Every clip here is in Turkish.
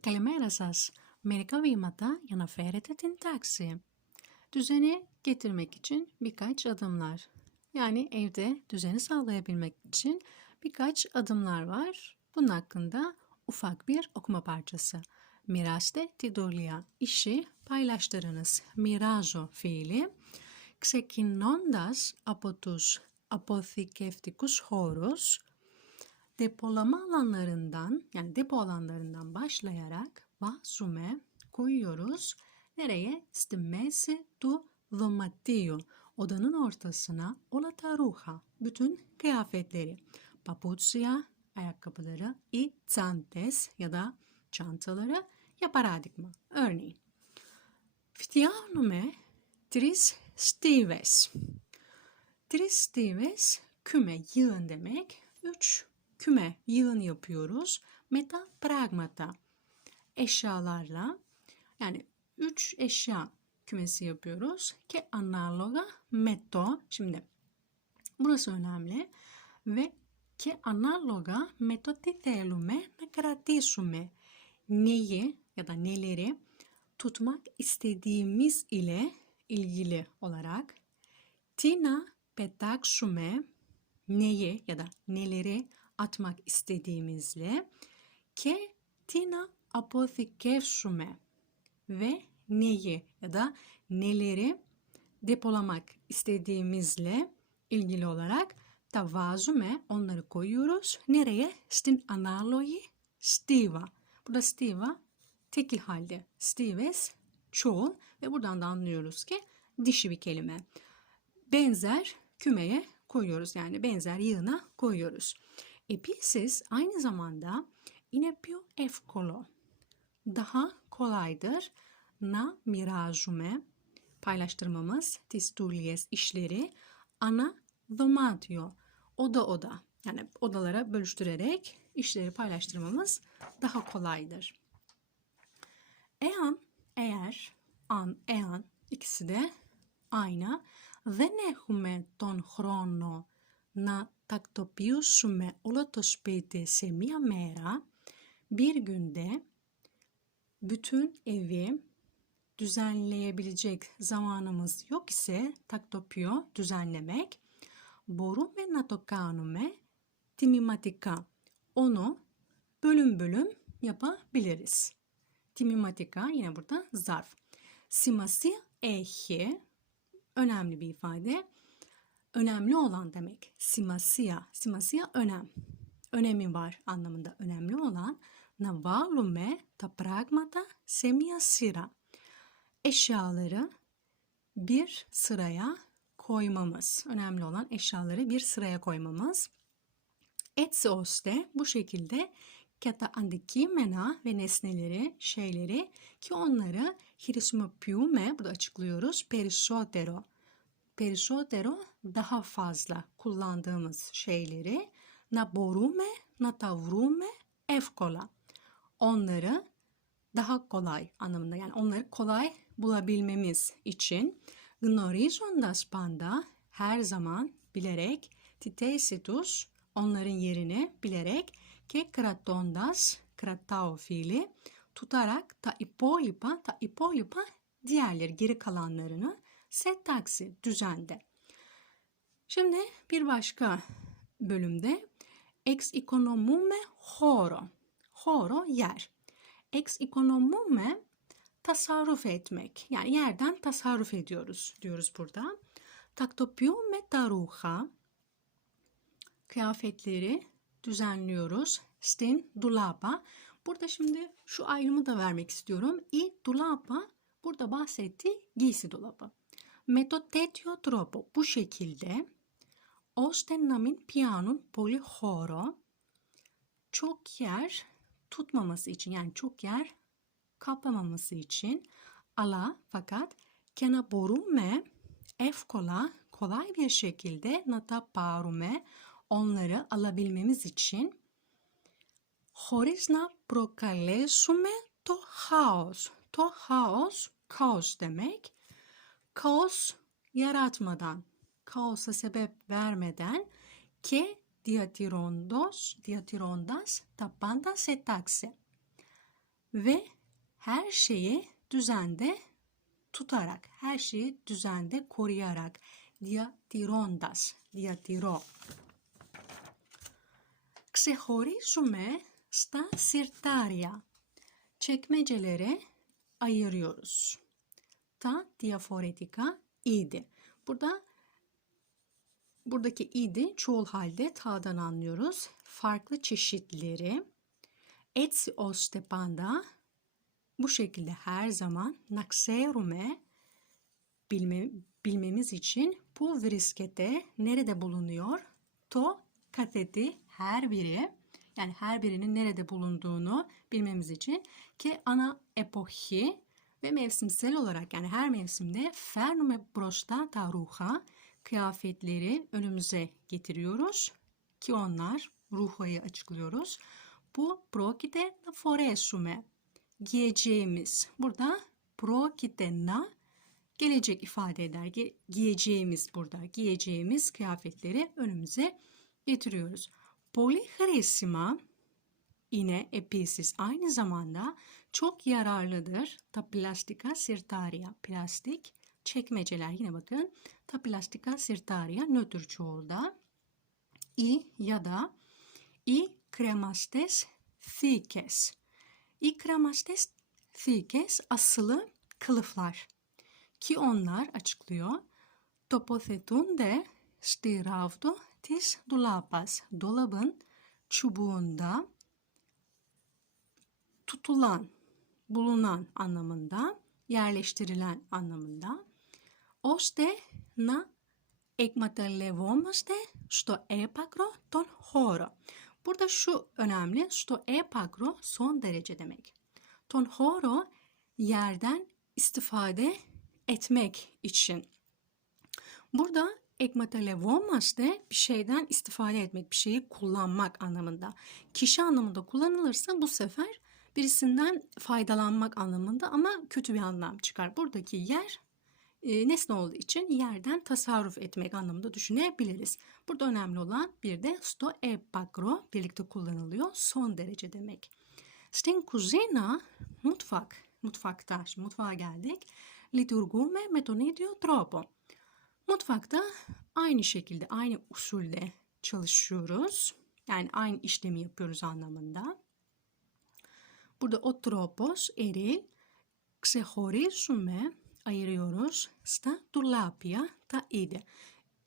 Καλημέρα σας. Mερικά βήματα για να φέρετε την τάξη. Düzeni getirmek için birkaç adımlar. Yani evde düzeni sağlayabilmek için birkaç adımlar var. Bunun hakkında ufak bir okuma parçası. Miraste tidolia. İşi paylaştırınız. Mirazo fiili. Ξεκινώντας από τους αποθηκευτικούς χώρους, depolama alanlarından yani depo alanlarından başlayarak vasume koyuyoruz. Nereye? Στη μέση του δωματίου. Odanın ortasına όλα τα ρούχα. Bütün kıyafetleri. Paputsya, ayakkabıları, i τσάντες ya da çantaları ya paradigma. Örneğin. Φτιάχνουμε τρεις στίβες. Τρεις στίβες küme yığın demek. Üç küme, yığın yapıyoruz. Meta pragmata. Eşyalarla yani 3 eşya kümesi yapıyoruz. Ke analoga meto. Şimdi burası önemli. Ve ke analoga meto ti thelume na kratisume. Neyi ya da neleri tutmak istediğimiz ile ilgili olarak tina petaksume neyi ya da neleri atmak istediğimizle ke tina apothekevşume ve neyi ya da neleri depolamak istediğimizle ilgili olarak ta vazüme onları koyuyoruz. Nereye? Stin analoji stiva. Burada stiva tekil halde. Stives çoğul ve buradan da anlıyoruz ki dişi bir kelime. Benzer kümeye koyuyoruz yani benzer yığına koyuyoruz. Επίσης aynı zamanda είναι πιο εύκολο. Daha kolaydır. Na mirazume paylaştırmamız, τις δουλειές, işleri ana δωμάτιο, oda oda. Yani odalara bölüştürerek işleri paylaştırmamız daha kolaydır. Eğer, eğer, an, eğer ikisi de aynı. Δεν έχουμε τον χρόνο να τακτοποιήσουμε όλο το σπίτι σε μία μέρα. Bir günde bütün evi düzenleyebilecek zamanımız yok ise taktopio düzenlemek μπορούμε να το κάνουμε timimatika. Onu bölüm bölüm yapabiliriz. Timimatika yine burada zarf. Simasi ehi önemli bir ifade. önemli olan demek. Simasiya. Simasiya önem. Önemi var anlamında önemli olan. Navalume ta pragmata semia sira. Eşyaları bir sıraya koymamız. Önemli olan eşyaları bir sıraya koymamız. Etsos de bu şekilde kata andaki mena ve nesneleri, şeyleri ki onları hirismopiume, burada açıklıyoruz, perisotero Perisotero daha fazla kullandığımız şeyleri na borume, na tavrume, evkola. Onları daha kolay anlamında yani onları kolay bulabilmemiz için Γνωρίζοντας πάντα her zaman bilerek titesitus onların yerini bilerek και κρατώντας kratao fiili tutarak ta υπόλοιπα ta υπόλοιπα diğerleri geri kalanlarını set taksi düzende. Şimdi bir başka bölümde ex economume horo. Horo yer. Ex economume tasarruf etmek. Yani yerden tasarruf ediyoruz diyoruz burada. Taktopio metaruha kıyafetleri düzenliyoruz. Sten dulapa. Burada şimdi şu ayrımı da vermek istiyorum. I dulapa burada bahsettiği giysi dolabı Metotetio tropo bu şekilde ώστε να μην πιάνουν πολύ χώρο çok yer tutmaması için yani çok yer kaplamaması için ala fakat kena borume efkola kolay bir şekilde nata parume onları alabilmemiz için χωρίς να προκαλέσουμε το χάος. Το χάος, kaos demek. Kaos yaratmadan, kaosa sebep vermeden ke diatirondos, diatirondas tapanda se takse ve her şeyi düzende tutarak, her şeyi düzende koruyarak διατηρώντας, διατηρώ. Ξεχωρίζουμε στα συρτάρια. Çekmecelere ayırıyoruz. Ta diaforetika idi. Burada buradaki idi çoğul halde ta'dan anlıyoruz. Farklı çeşitleri etsi ostepanda bu şekilde her zaman nakserume bilme, bilmemiz için bu vriskete nerede bulunuyor? To kateti her biri yani her birinin nerede bulunduğunu bilmemiz için ki ana epohi ve mevsimsel olarak yani her mevsimde fernume broşta taruha kıyafetleri önümüze getiriyoruz ki onlar ruhayı açıklıyoruz. Bu prokite na foresume giyeceğimiz. Burada prokite na gelecek ifade eder. Ge- Giyeceğimiz burada giyeceğimiz kıyafetleri önümüze getiriyoruz. Polihrésima yine episis aynı zamanda çok yararlıdır. Ta plastika sirtaria. Plastik çekmeceler. Yine bakın. Ta plastika sirtaria nötr çoğulda. I ya da i kremastes thikes. I kremastes thikes asılı kılıflar. Ki onlar açıklıyor. Topothetun de stiravdo tis dulapas. Dolabın çubuğunda tutulan bulunan anlamında, yerleştirilen anlamında. Ώστε να εκμεταλλευόμαστε στο έπακρο τον χώρο. Burada şu önemli. Στο έπακρο son derece demek. Ton horo yerden istifade etmek için. Burada ekmatelevomas de bir şeyden istifade etmek, bir şeyi kullanmak anlamında. Kişi anlamında kullanılırsa bu sefer birisinden faydalanmak anlamında ama kötü bir anlam çıkar. Buradaki yer e, nesne olduğu için yerden tasarruf etmek anlamında düşünebiliriz. Burada önemli olan bir de sto e bagro birlikte kullanılıyor. Son derece demek. Sten kuzena mutfak. Mutfakta. Şimdi mutfağa geldik. Liturgume metonidio tropo. Mutfakta aynı şekilde, aynı usulde çalışıyoruz. Yani aynı işlemi yapıyoruz anlamında. Burada o tropos, eril, ξεχωρίζουμε, ayırıyoruz. Sta dulapia, ta ide.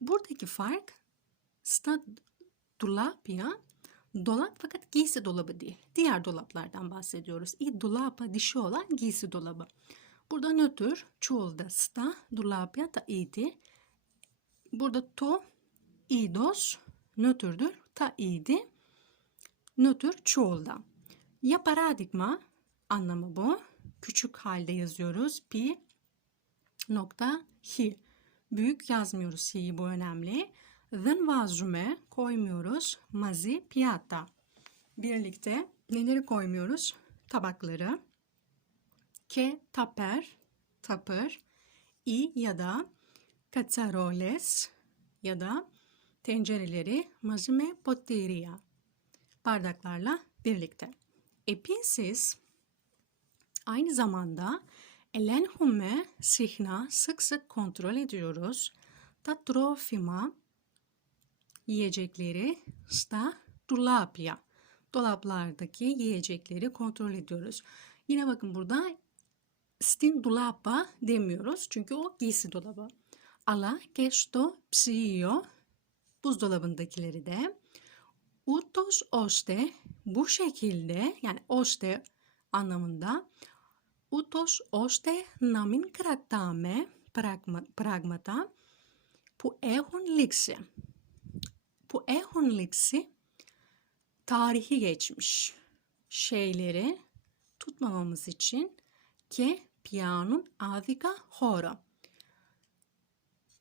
Buradaki fark, sta dulapia, dolap fakat giysi dolabı değil. Diğer dolaplardan bahsediyoruz. İ dolapa dişi olan giysi dolabı. Burada nötr, çoğulda sta, dulapia, ta idi. Burada to, idos, nötrdür, ta idi, nötr çoğulda. Ya paradigma anlamı bu. Küçük halde yazıyoruz. Pi nokta hi. Büyük yazmıyoruz hi'yi bu önemli. Then vazume koymuyoruz. Mazi piata. Birlikte neleri koymuyoruz? Tabakları. Ke taper, tapır. i ya da katsaroles ya da tencereleri mazime potteria bardaklarla birlikte. Epinsis aynı zamanda elenhume sihna sık sık kontrol ediyoruz. Ta trofima yiyecekleri sta dolapya dolaplardaki yiyecekleri kontrol ediyoruz. Yine bakın burada stin dolaba demiyoruz çünkü o giysi dolabı. Ala kesto psiyo buzdolabındakileri de ούτως ώστε bu şekilde yani ώστε anlamında ούτως ώστε να μην κρατάμε πραγμα, πράγματα που έχουν λήξει. Που έχουν λήξει tarihi geçmiş şeyleri tutmamamız için ki piyanun adika hora.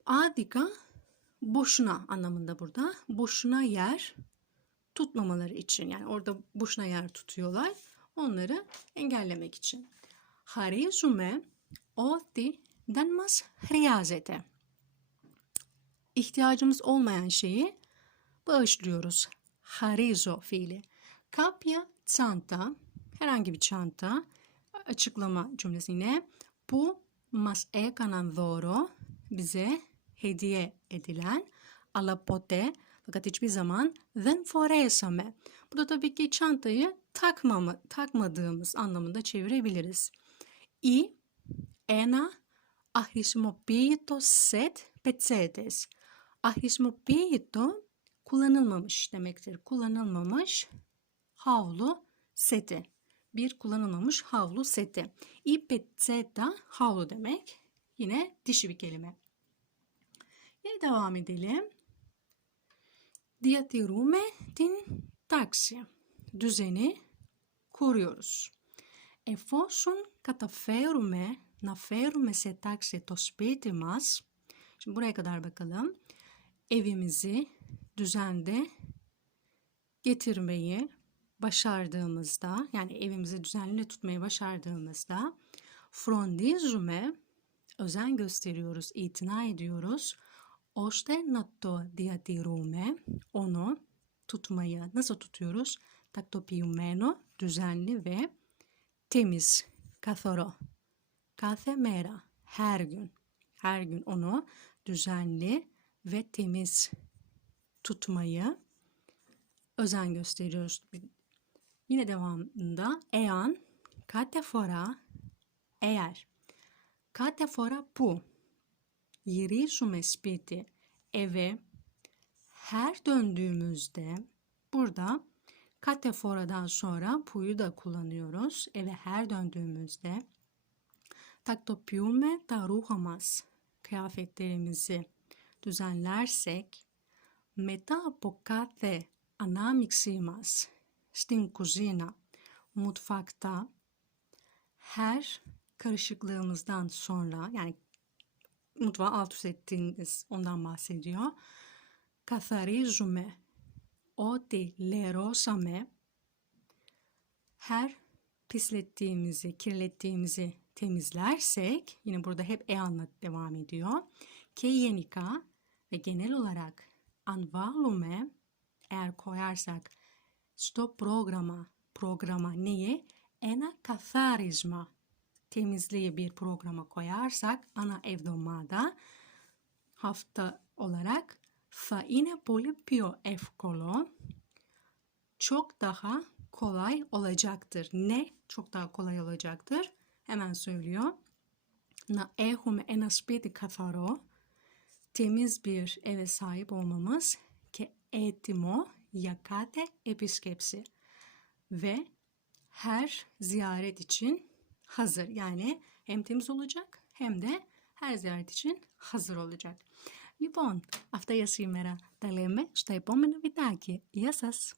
Adika boşuna anlamında burada. Boşuna yer tutmamaları için. Yani orada boşuna yer tutuyorlar. Onları engellemek için. Χαρίζουμε ό,τι δεν μας χρειάζεται. İhtiyacımız olmayan şeyi bağışlıyoruz. Harizo fiili. Kapya çanta herhangi bir çanta. Açıklama cümlesi yine. Bu mas έκαναν δώρο bize hediye edilen αλλά ποτέ fakat hiçbir zaman δεν φορέσαμε. Burada tabii ki çantayı takmamı, takmadığımız anlamında çevirebiliriz. Ή ένα αχρησιμοποιητό set πετσέτες. Aχρησιμοποιητό kullanılmamış demektir. Kullanılmamış havlu seti. Bir kullanılmamış havlu seti. İ petzeta havlu demek. Yine dişi bir kelime. Yine devam edelim. Διατηρούμε την τάξη. Düzeni koruyoruz. Εφόσον καταφέρουμε να φέρουμε σε τάξη το σπίτι μας, şimdi buraya kadar bakalım. Evimizi düzende getirmeyi başardığımızda, yani evimizi düzenli tutmayı başardığımızda frondίζουμε, özen gösteriyoruz, itina ediyoruz. Oştennatto diadirume onu tutmayı nasıl tutuyoruz? Taktopiyumeno düzenli ve temiz. Kathoro. Kafemera her gün. Her gün onu düzenli ve temiz tutmayı özen gösteriyoruz. Yine devamında ean katefora eğer katefora pu γυρίζουμε σπίτι eve her döndüğümüzde burada kate foradan sonra pu'yu da kullanıyoruz. Eve her döndüğümüzde taktopiyume ta ruha μας kıyafetlerimizi düzenlersek μετά από κάθε ανάμιξή μας στην κουζίνα mutfakta her karışıklığımızdan sonra yani mutfağı alt üst ettiğiniz ondan bahsediyor. Καθαρίζουμε ότι λερώσαμε her pislettiğimizi, kirlettiğimizi temizlersek yine burada hep e anlat devam ediyor. Ke yenika ve genel olarak anvalume eğer koyarsak stop programa programa neyi? Ena katharizma temizliği bir programa koyarsak ana evdomada hafta olarak θα είναι πολύ πιο εύκολο çok daha kolay olacaktır. Ne? Çok daha kolay olacaktır. Hemen söylüyor. Να έχουμε ένα σπίτι καθαρό. Temiz bir eve sahip olmamız. Και έτοιμο για κάθε επισκέψη. Ve her ziyaret için hazır. Yani hem temiz olacak hem de her ziyaret için hazır olacak. Λοιπόν, αυτά για σήμερα. Τα λέμε στο επόμενο βιντεάκι. Γεια σας!